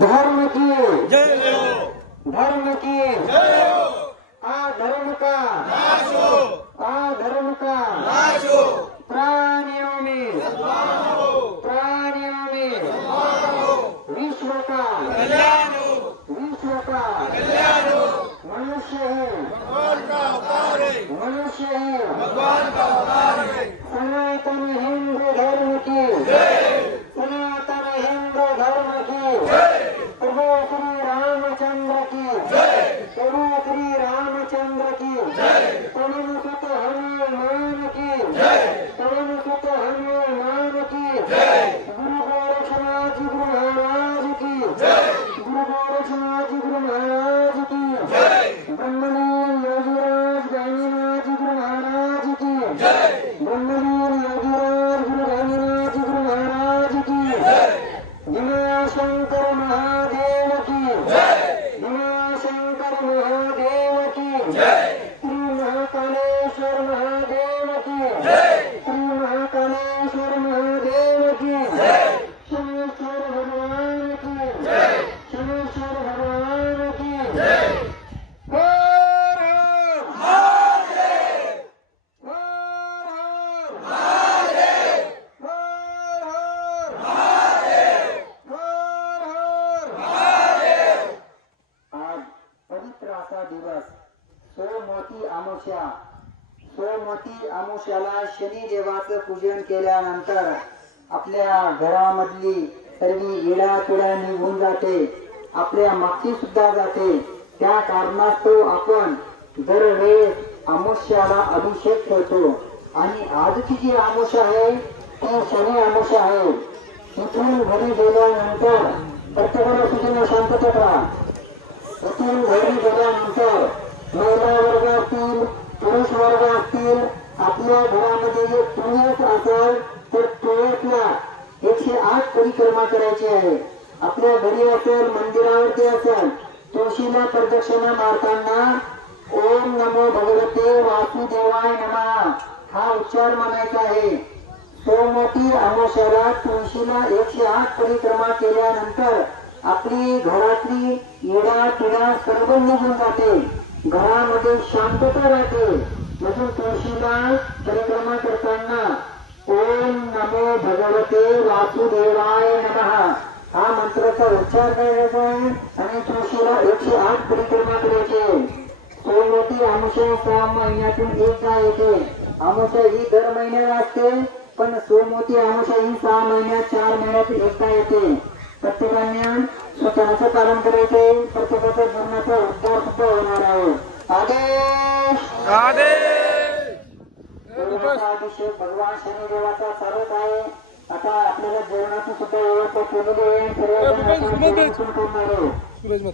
धर्म की जय हो, धर्म की जय हो, अधर्म का नाश हो, अधर्म का नाश हो, प्राणियों में सद्भावना हो, प्राणियों में सद्भावना हो, विश्व का कल्याण हो, विश्व का कल्याण हो। मनुष्य है भगवान का अवतार है, मनुष्य है भगवान का अवतार है। सनातन हिंदू धर्म की जय, सनातन हिंदू धर्म की जय, प्रभु श्री रामचंद्र की जय, प्रभु श्री रामचंद्र की जय, पवन सुत हनुमान की जय, पवन सुत हनुमान की जय, गुरु गोरक्षनाथ जी गुरु महाराज की जय, गुरु गोरक्षनाथ जी गुरु महाराज की जय, ब्रह्मलीन योगीराज गैनीनाथ जी गुरु महाराज की जय, ब्रह्मलीन योगीराज गुरु गैनीनाथ जी गुरु महाराज की जय, भीमाशंकर महादेव की जय, भीमाशंकर महादेव की जय, श्री महाकालेश्वर महादेव की जय, श्री महाकालेश्वर महादेव की जय, शनेश्वर भगवान की जय, शनेश्वर भगवान की जय। हर हर महादेव, हर हर महादेव, हर हर महादेव, हर हर महादेव। आज पवित्र असा दिवस सोमवती अमावस्या. सोमवती अमावस्याला शनी देवाचं पूजन केल्यानंतर आपल्या घरामधली सर्व इडा पिडा निघून जाते, आपल्या मागची सुद्धा जाते. त्या कारणास्तव आपण दरवेळेस अमावस्याला अभिषेक करतो. आणि आजची जी अमावस्या आहे ती शनी अमावस्या आहे. इथून घरी गेल्यानंतर प्रत्येकाला सूचना शांतता करा. इथून घरी गेल्यानंतर महिला वर्ग असतील, पुरुष वर्ग असतील, आपल्या घरामध्ये जे तुळस असेल तर तुळसला 108 परिक्रमा करायची आहे. आपल्या घरी असेल, मंदिरावरती असेल, तुळशीला प्रदक्षिणा मारताना ओम नमो भगवते वासुदेवाय नमः हा उच्चार म्हणायचा आहे. सोमवती अमावस्याला तुळशीला 108 परिक्रमा केल्यानंतर आपली घरातली येडा पिडा सर्व निघून जाते, घरामध्ये शांतता राहते. म्हणून तुळशीला परिक्रमा करताना ओम नमो भगवते वासुदेवाय नमः हा मंत्राचा उच्चार करायचा आहे आणि तुळशीला 108 परिक्रमा करायचे. सोमवती अमावस्या 6 महिन्यातून एकदा येते. अमावस्या ही दर महिन्याला असते, पण सोमवती अमावस्या ही 6 महिन्यात 4 महिन्यात एकदा येते. प्रत्येकाने स्वतःचं पालन करायचे, प्रत्येकाच्या जीवनाचा उद्धार सुद्धा होणार आहे. आदेश अभिषेक भगवान शनिदेवाचा चालत आहे. आता आपल्याला जेवणाची सुद्धा व्यवस्था केलेली आहे. सर्वजण आता जेवण करणार आहे.